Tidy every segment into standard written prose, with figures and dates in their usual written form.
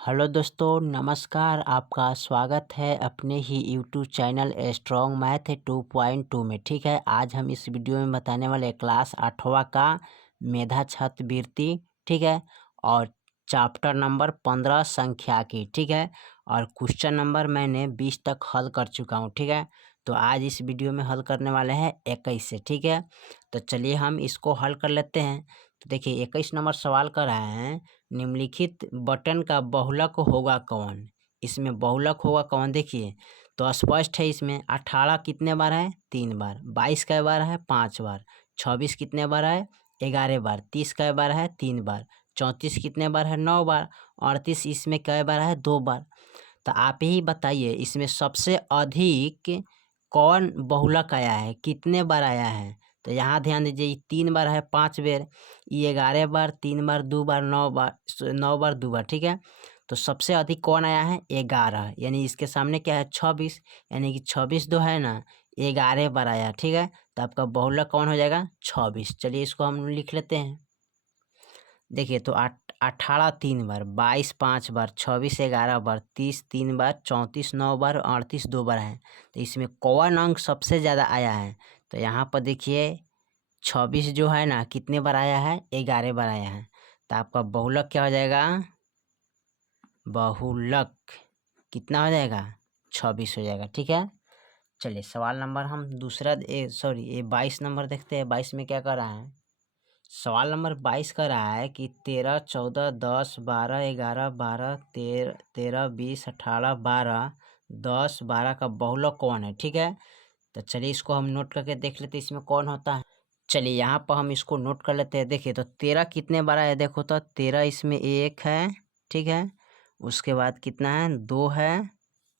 Hello दोस्तों, नमस्कार। आपका स्वागत है अपने ही यूट्यूब चैनल स्ट्रॉन्ग मैथ 2.2 में। ठीक है, आज हम इस वीडियो में बताने वाले क्लास 8वां का मेधा छात्रवृत्ति। ठीक है, और चैप्टर नंबर 15 संख्या की। ठीक है, और क्वेश्चन नंबर मैंने 20 तक हल कर चुका हूँ। ठीक है, तो आज इस वीडियो में हल करने वाले हैं 21 से। ठीक है, तो चलिए हम इसको हल कर लेते हैं। तो देखिए 21 नंबर सवाल कर रहे हैं, निम्नलिखित बटन का बहुलक होगा कौन। इसमें बहुलक होगा कौन, देखिए तो स्पष्ट है। इसमें 18 कितने बार है, 3 बार। 22 कै बार है, 5 बार। 26 कितने बार है, 11 बार। 30 कै बार है, 3 बार। 34 कितने बार है, 9 बार। 38 इसमें कै बार है, 2 बार। तो आप ही बताइए इसमें सबसे अधिक कौन बहुलक आया है, कितने बार आया है। तो यहाँ ध्यान दीजिए, 3 बार है, 5 बेर। ये 11 बार, 3 बार, 2 बार, 9 बार, 9 बार 2 बार। ठीक है, तो सबसे अधिक कौन आया है, 11। यानी इसके सामने क्या है, 26। यानी कि 26 जो है ना, 11 बार आया। ठीक है, तो आपका बहुलक कौन हो जाएगा, 26। चलिए इसको हम लिख लेते हैं। देखिए तो 18 3 बार, 22 5 बार, 26 11 बार, 30 3 बार, 34 9 बार, 38 2 बार है। तो इसमें कौन अंक सबसे ज़्यादा आया है। तो यहाँ पर देखिए 26 जो है ना, कितने बार आया है, 11 बार आया है। तो आपका बहुलक क्या हो जाएगा, बहुलक कितना हो जाएगा, 26 हो जाएगा। ठीक है, चलिए सवाल नंबर हम दूसरा ये 22 नंबर देखते हैं। 22 में क्या कर रहा है, सवाल नंबर 22 का रहा है कि 13 14 10 12 11 12 13 20 18 12 10 12 का बहुलक कौन है। ठीक है, तो चलिए इसको हम नोट करके देख लेते हैं इसमें कौन होता है। चलिए यहाँ पर हम इसको नोट कर लेते हैं। देखिए तो 13 कितने बार है, देखो तो 13 इसमें 1 है। ठीक है, उसके बाद कितना है, 2 है।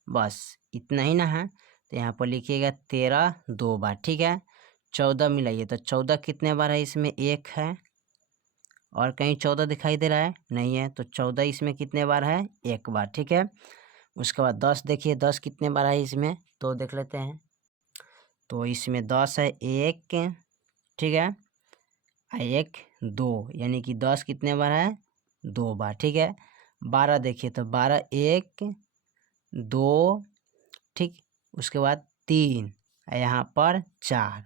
बस इतना ही ना है, तो यहाँ पर लिखिएगा 13 2 बार। ठीक है, 14 मिलाइए तो 14 कितने बार है, इसमें 1 है। और कहीं 14 दिखाई दे रहा है, नहीं है, तो 14 इसमें कितने बार है, 1 बार। ठीक है, उसके बाद 10 देखिए, 10 कितने बार है इसमें, तो देख लेते हैं। तो इसमें 10 है, 1। ठीक है, 1 2, यानी कि 10 कितने बार है, 2 बार। ठीक है, 12 देखिए तो 12 1 2। ठीक, उसके बाद 3, यहाँ पर 4।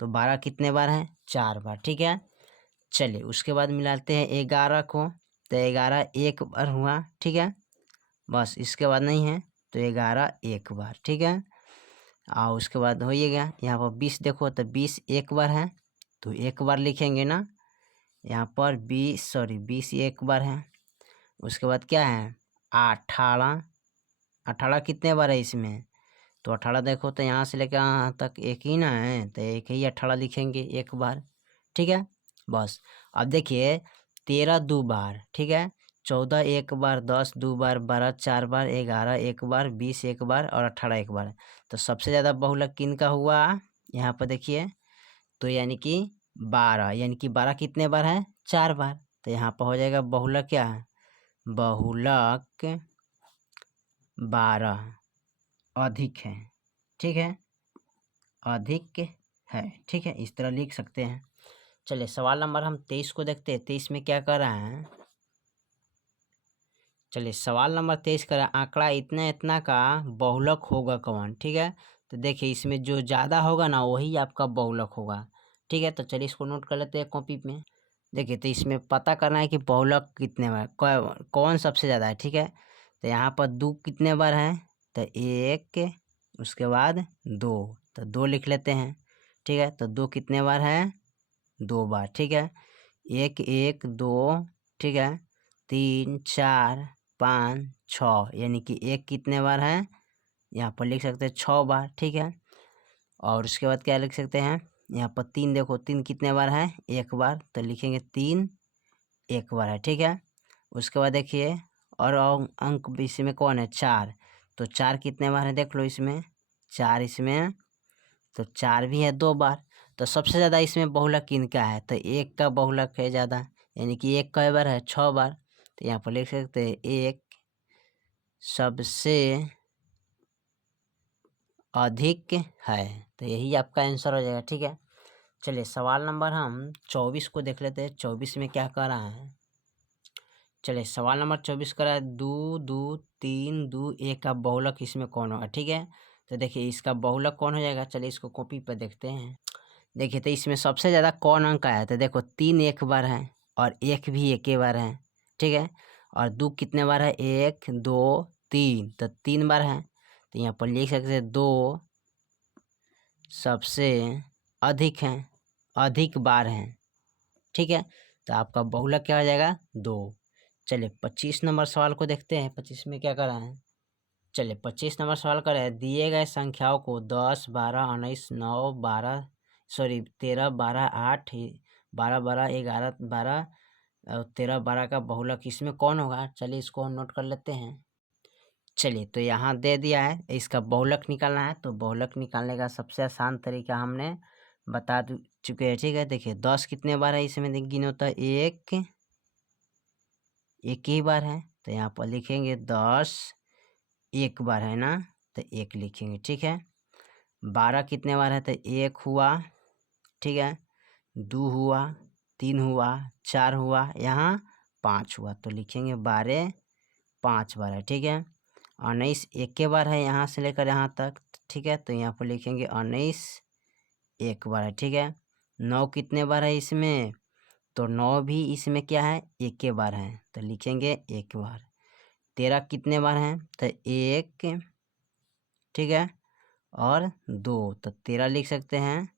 तो 12 कितने बार है, 4 बार। ठीक है, चलिए उसके बाद मिलाते हैं 11 को। तो 11 1 बार हुआ। ठीक है, बस इसके बाद नहीं है, तो 11 1 बार। ठीक है, और उसके बाद हो ही गया। यहाँ पर 20 देखो तो 20 1 बार है, तो 1 बार लिखेंगे ना। यहाँ पर 20 1 बार है। उसके बाद क्या है, 18। 18 कितने बार है इसमें, तो 18 देखो तो यहाँ से लेकर यहाँ तक एक ही ना है, तो एक ही 18 लिखेंगे 1 बार। ठीक है, बस। अब देखिए 13 2 बार। ठीक है, 14 1 बार, 10 2 बार, 12 4 बार, 11 1 बार, 20 1 बार और 18 1 बार। तो सबसे ज़्यादा बहुलक किन का हुआ, यहाँ पर देखिए, तो यानी कि 12। यानी कि 12 कितने बार है, 4 बार। तो यहाँ पर हो जाएगा बहुलक क्या है, बहुलक 12 अधिक है। ठीक है, अधिक है। ठीक है, इस तरह लिख सकते हैं। चलिए सवाल नंबर हम 23 को देखते हैं। 23 में क्या कर रहा है, चलिए सवाल नंबर 23 कर रहा है, आंकड़ा इतना इतना का बहुलक होगा कौन। ठीक है, तो देखिए इसमें जो ज़्यादा होगा ना, वही आपका बहुलक होगा। ठीक है, तो चलिए इसको नोट कर लेते हैं कॉपी में। देखिए तो इसमें पता करना है कि बहुलक कितने बार, कौन सबसे ज़्यादा है। ठीक है, तो यहाँ पर 2 कितने बार है, तो 1, उसके बाद 2, तो 2 लिख लेते हैं। ठीक है, तो 2 कितने बार है, 2 बार। ठीक है, 1 1 2। ठीक है, 3 4 5 6, यानी कि 1 कितने बार है, यहाँ पर लिख सकते हैं 6 बार। ठीक है, और उसके बाद क्या लिख सकते हैं, यहाँ पर 3 देखो, 3 कितने बार है, 1 बार, तो लिखेंगे 3 1 बार है। ठीक है, उसके बाद देखिए और अंक इसमें कौन है, 4। तो 4 कितने बार है, देख लो इसमें 4, इसमें तो 4 भी है 2 बार। तो सबसे ज़्यादा इसमें बहुलक किनका है, तो 1 का बहुलक है ज़्यादा, यानी कि 1 कई बार है, 6 बार। तो यहाँ पर लिख सकते हैं 1 सबसे अधिक है। तो यही आपका आंसर हो जाएगा। ठीक है, चलिए सवाल नंबर हम 24 को देख लेते हैं। 24 में क्या कर रहा है, चलिए सवाल नंबर 24 करा है 2 2 3 2 1 का बहुलक इसमें कौन होगा, ठीक है। तो देखिए इसका बहुलक कौन हो जाएगा, चलिए इसको कॉपी पर देखते हैं। देखिए तो इसमें सबसे ज़्यादा कौन अंक आया, तो देखो 3 एक बार है और 1 भी एक ही बार है, ठीक है। और 2 कितने बार है, 1 2 3, तो 3 बार है। तो यहाँ पर लिख सकते हैं 2 सबसे अधिक हैं, अधिक बार हैं, ठीक है। तो आपका बहुलक क्या हो जाएगा, 2। चलिए 25 नंबर सवाल को देखते हैं, 25 में क्या करा है। चलिए 25 नंबर सवाल कर रहे हैं, दिए गए संख्याओं को 10 12 19 9 12 13 12 8 12 12 11 12 और 13 12 का बहुलक इसमें कौन होगा, चलिए इसको हम नोट कर लेते हैं। चलिए तो यहाँ दे दिया है, इसका बहुलक निकालना है। तो बहुलक निकालने का सबसे आसान तरीका हमने बता चुके हैं, ठीक है। देखिए 10 कितने बार है इसमें गिनो तो एक ही बार है, तो यहाँ पर लिखेंगे 10 एक बार है ना, तो 1 लिखेंगे, ठीक है। 12 कितने बार है, तो 1 हुआ, ठीक है। 2 हुआ, 3 हुआ, 4 हुआ, यहाँ 5 हुआ, तो लिखेंगे 12 5 बार है, ठीक है। 19 एक के बार है यहाँ से लेकर यहाँ तक, ठीक है। तो यहाँ पर लिखेंगे 19 एक बार है, ठीक है। 9 कितने बार है इसमें, तो 9 भी इसमें क्या है, एक के बार है, तो लिखेंगे एक बार। 13 कितने बार हैं, तो 1, ठीक है, और 2, तो 13 लिख सकते हैं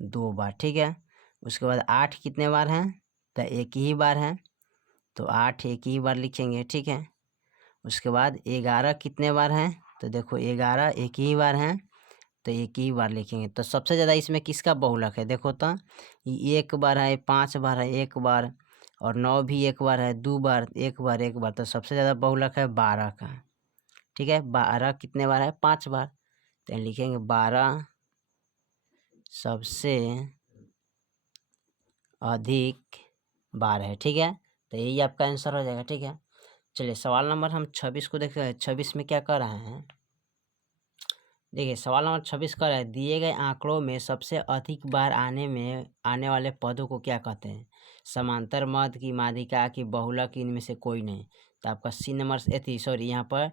2 बार, ठीक है। उसके बाद 8 कितने बार हैं, तो एक ही बार है, तो 8 एक ही बार लिखेंगे, ठीक है। उसके बाद 11 कितने बार हैं, तो देखो 11 एक ही बार हैं, तो एक ही बार लिखेंगे। तो सबसे ज़्यादा इसमें किसका बहुलक है, देखो तो एक बार है, 5 बार है, एक बार, और 9 भी एक बार है, 2 बार, एक बार, एक बार, तो सबसे ज़्यादा बहुलक है 12 का, ठीक है। 12 कितने बार है, 5 बार, तो लिखेंगे 12 सबसे अधिक बार है, ठीक है। तो यही आपका आंसर हो जाएगा, ठीक है। चलिए सवाल नंबर हम 26 को देखते हैं। 26 में क्या कर रहे हैं, देखिए सवाल नंबर 26 कर रहा है, दिए गए आंकड़ों में सबसे अधिक बार आने वाले पदों को क्या कहते हैं, समांतर मध्य की माध्यिका की बहुलक, इनमें से कोई नहीं। तो आपका सी नंबर सॉरी यहाँ पर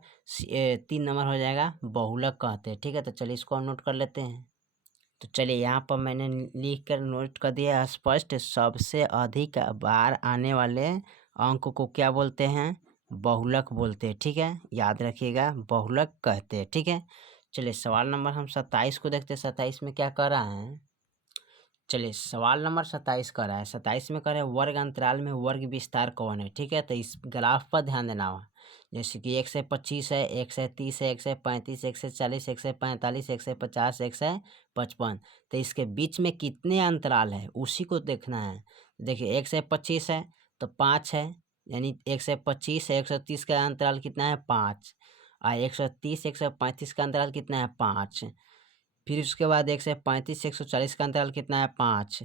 3 नंबर हो जाएगा, बहुलक कहते हैं, ठीक है। तो चलिए इसको हम नोट कर लेते हैं। तो चलिए यहाँ पर मैंने लिख कर नोट कर दिया स्पष्ट, सबसे अधिक बार आने वाले अंक को क्या बोलते हैं, बहुलक बोलते हैं, ठीक है। याद रखिएगा, बहुलक कहते हैं, ठीक है। चलिए सवाल नंबर हम 27 को देखते हैं। 27 में क्या कर रहा है, चलिए सवाल नंबर 27 कर रहा है। 27 में कर रहे हैं, वर्ग अंतराल में वर्ग विस्तार कौन है, ठीक है। तो इस ग्राफ पर ध्यान देना हुआ, जैसे कि 1 से 25 है, 1 से 30 है, 1 से 35, 1 से 40, 1 से 45, 1 से 50, 1 से 55। तो इसके बीच में कितने अंतराल है उसी को देखना है। देखिए 1 से 25 है तो 5 है, यानी 1 से 25 है, 130 का अंतराल कितना है, 5। और 130 135 का अंतराल कितना है, 5। फिर उसके बाद 1 से 35 से 140 का अंतराल कितना है, 5।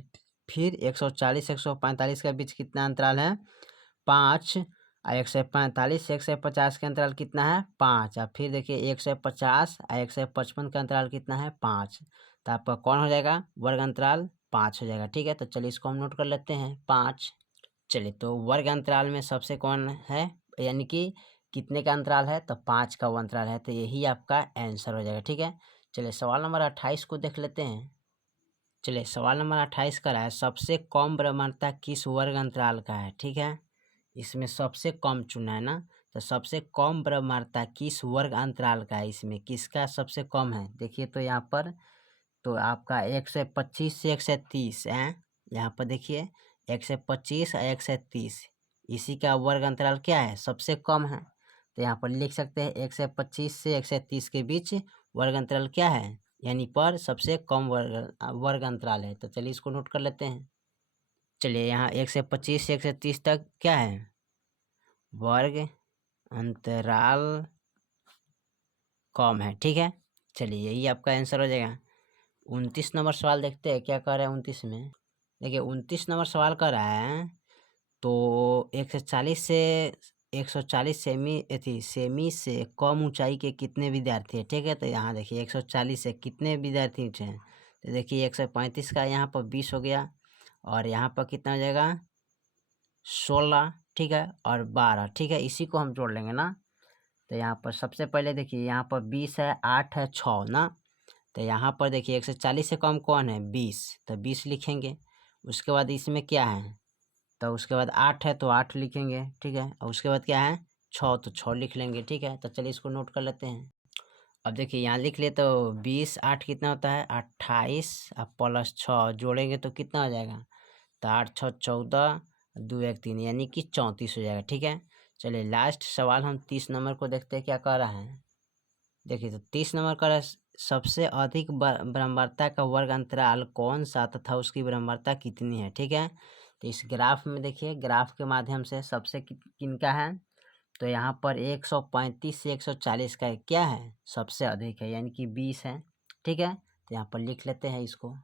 फिर 140 145 के बीच कितना अंतराल है, 5। और 145 से 150 के अंतराल कितना है, 5। और फिर देखिए 150 और 155 का अंतराल कितना है, 5। तो आपका कौन हो जाएगा, वर्ग अंतराल 5 हो जाएगा, ठीक है। तो चलिए इसको हम नोट कर लेते हैं, 5। चलिए तो वर्ग अंतराल में सबसे कौन है, यानी कि कितने का अंतराल है, तो 5 का वो अंतराल है, तो यही आपका आंसर हो जाएगा, ठीक है। चलिए सवाल नंबर 28 को देख लेते हैं। चलिए सवाल नंबर 28 का है, सबसे कम ब्रह्मणता किस वर्ग अंतराल का है, ठीक है। इसमें सबसे कम चुना है ना, तो सबसे कम ब्रह्मणता किस वर्ग अंतराल का है, इसमें किसका सबसे कम है, देखिए तो यहाँ पर तो आपका 125 से 130 है, यहाँ पर देखिए 125 और 130, इसी का वर्ग अंतराल क्या है, सबसे कम है। तो यहाँ पर लिख सकते हैं 125 से 130 के बीच वर्ग अंतराल क्या है, यानी पर सबसे कम वर्ग अंतराल है। तो चलिए इसको नोट कर लेते हैं। चलिए यहाँ 125 से 130 तक क्या है, वर्ग अंतराल कम है, ठीक है। चलिए यही आपका आंसर हो जाएगा। 29 नंबर सवाल देखते हैं, क्या कर रहा है 29 में। देखिए 29 नंबर सवाल कर रहा है, तो 140 सेमी से कम ऊंचाई के कितने विद्यार्थी हैं, ठीक है। तो यहाँ देखिए 140 से कितने विद्यार्थी हैं, तो देखिए 135 का यहाँ पर 20 हो गया, और यहाँ पर कितना हो जाएगा 16, ठीक है, और 12, ठीक है, इसी को हम जोड़ लेंगे ना। तो यहाँ पर सबसे पहले देखिए, यहाँ पर 20 है, 8 है, 6 ना। तो यहाँ पर देखिए 140 से कम कौन है, 20, तो 20 लिखेंगे। उसके बाद इसमें क्या है, तो उसके बाद 8 है तो 8 लिखेंगे, ठीक है, और उसके बाद क्या है 6, तो 6 लिख लेंगे, ठीक है। तो चलिए इसको नोट कर लेते हैं। अब देखिए यहाँ लिख लिए तो 20 8 कितना होता है 28, अब प्लस 6 जोड़ेंगे तो कितना हो जाएगा, तो 8 6 14, 2 1 3 यानी कि 34 हो जाएगा, ठीक है। चलिए लास्ट सवाल हम 30 नंबर को देखते हैं क्या कह रहा है। देखिए तो 30 नंबर का सबसे अधिक बराबरता का वर्ग अंतराल कौन सा तथा उसकी बराबरता कितनी है, ठीक है। तो इस ग्राफ में देखिए, ग्राफ के माध्यम से सबसे किनका है, तो यहाँ पर 135 से 140 का क्या है, सबसे अधिक है, यानी कि 20 है, ठीक है। तो यहाँ पर लिख लेते हैं इसको।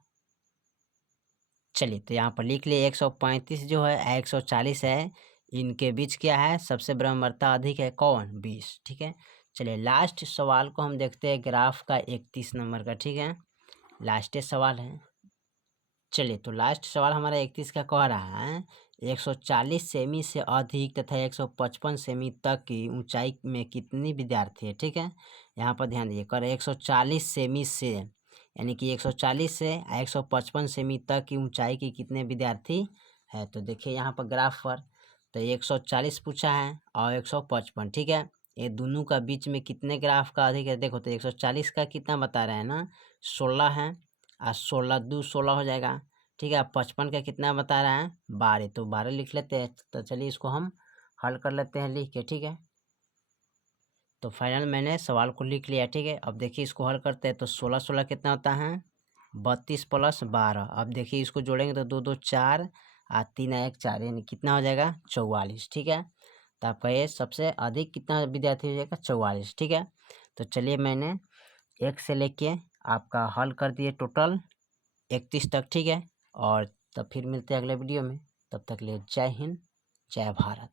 चलिए तो यहाँ पर लिख लिए 135 जो है 140 है, इनके बीच क्या है, सबसे बराबरता अधिक है कौन, 20, ठीक है। चलिए लास्ट सवाल को हम देखते हैं ग्राफ का 31 नंबर का, ठीक है, लास्ट सवाल है। चलिए तो लास्ट सवाल हमारा 31 का कह रहा है 140 सेमी से अधिक तथा 155 सेमी तक की ऊंचाई में कितनी विद्यार्थी है, ठीक है। यहाँ पर ध्यान दीजिए, कर 140 सेमी से, यानी कि 140 से 155 सेमी तक की ऊंचाई के कितने विद्यार्थी है। तो देखिए यहाँ पर ग्राफ पर, तो 140 पूछा है और 155, ठीक है, ये दोनों का बीच में कितने ग्राफ का अधिक है, देखो तो 140 का कितना बता रहे हैं ना, 16 है, और 16 2 16 हो जाएगा, ठीक है। 55 का कितना बता रहा है, 12, तो 12 लिख लेते हैं। तो चलिए इसको हम हल कर लेते हैं लिख के, ठीक है। तो फाइनल मैंने सवाल को लिख लिया, ठीक है। अब देखिए इसको हल करते हैं, तो 16 16 कितना होता है 32 प्लस 12, अब देखिए इसको जोड़ेंगे तो 2 2 4 और 3 1 4, यानी कितना हो जाएगा 44, ठीक है। तो आपका ये सबसे अधिक कितना विद्यार्थी हो जाएगा 44, ठीक है। तो चलिए मैंने 1 से लेके आपका हल कर दिए टोटल 31 तक, ठीक है। और तब फिर मिलते हैं अगले वीडियो में, तब तक के लिए जय हिंद, जय भारत।